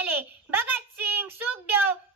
केले. भगतसिंग सुखदेव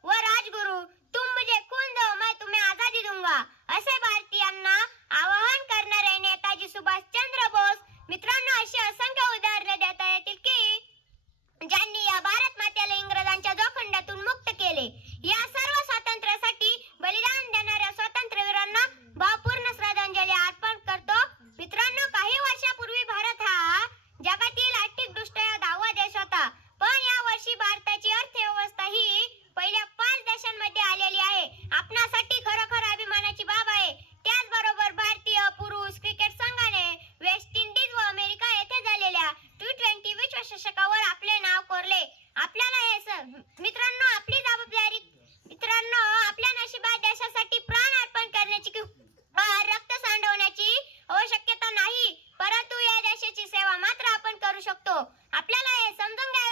चषकावर आपले नाव कोरले. आपल्याला हे मित्रांनो आपली जबाबदारी मित्रांनो आपल्या नशिबात देशासाठी प्राण अर्पण करण्याची रक्त सांडवण्याची आवश्यकता नाही. परंतु या देशाची सेवा मात्र आपण करू शकतो. आपल्याला हे समजून घ्या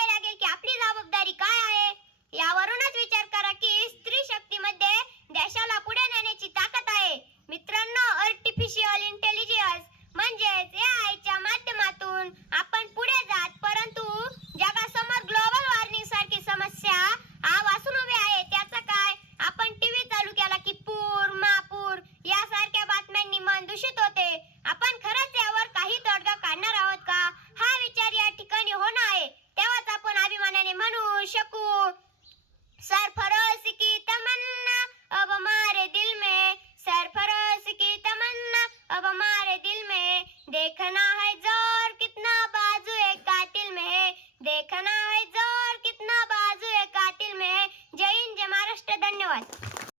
देखना है जो